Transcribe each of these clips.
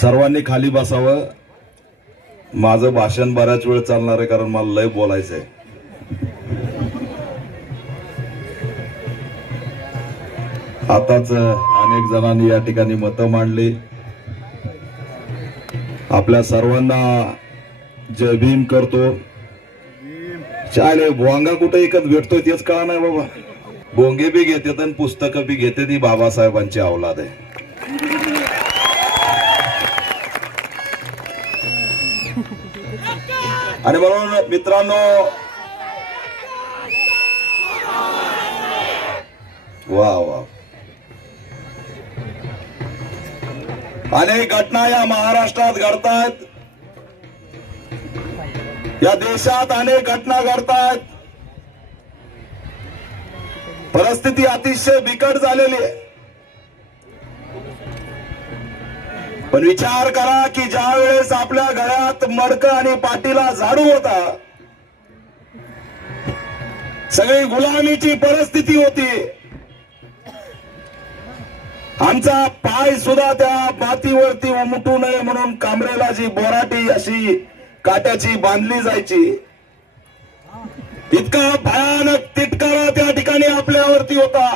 सर्वांनी खाली बसावं. माझं भाषण बऱ्याच वेळ चालणार आहे कारण मला लय बोलायचं आहे आताच अनेक जणांनी या ठिकाणी मतं मांडली. आपल्या सर्वांना जय भीम करतो. चाले भोंगा कुठे एकच भेटतोय तेच कळा नाही बाबा. भोंगे बी घेतात आणि पुस्तकं बी घेते ती बाबासाहेबांची अवलाद आहे. आणि म्हणून मित्रांनो वा वा. अनेक घटना या महाराष्ट्रात घडतायत. या देशात अनेक घटना घडतायत. परिस्थिती अतिशय बिकट झालेली आहे. पण विचार करा की ज्या वेळेस आपल्या घरात मडक आणि पाटीला झाडू होता सगळी गुलामीची परिस्थिती होती. आमचा पाय सुद्धा त्या मातीवरती उमटू नये म्हणून कामरेला जी बोराटी अशी काट्याची बांधली जायची. इतका भयानक तिटकारा त्या ठिकाणी आपल्यावरती होता.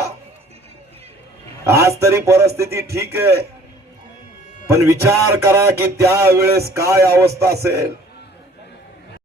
आज तरी परिस्थिती ठीक आहे. पण विचार करा की त्यावेळेस काय अवस्था असेल?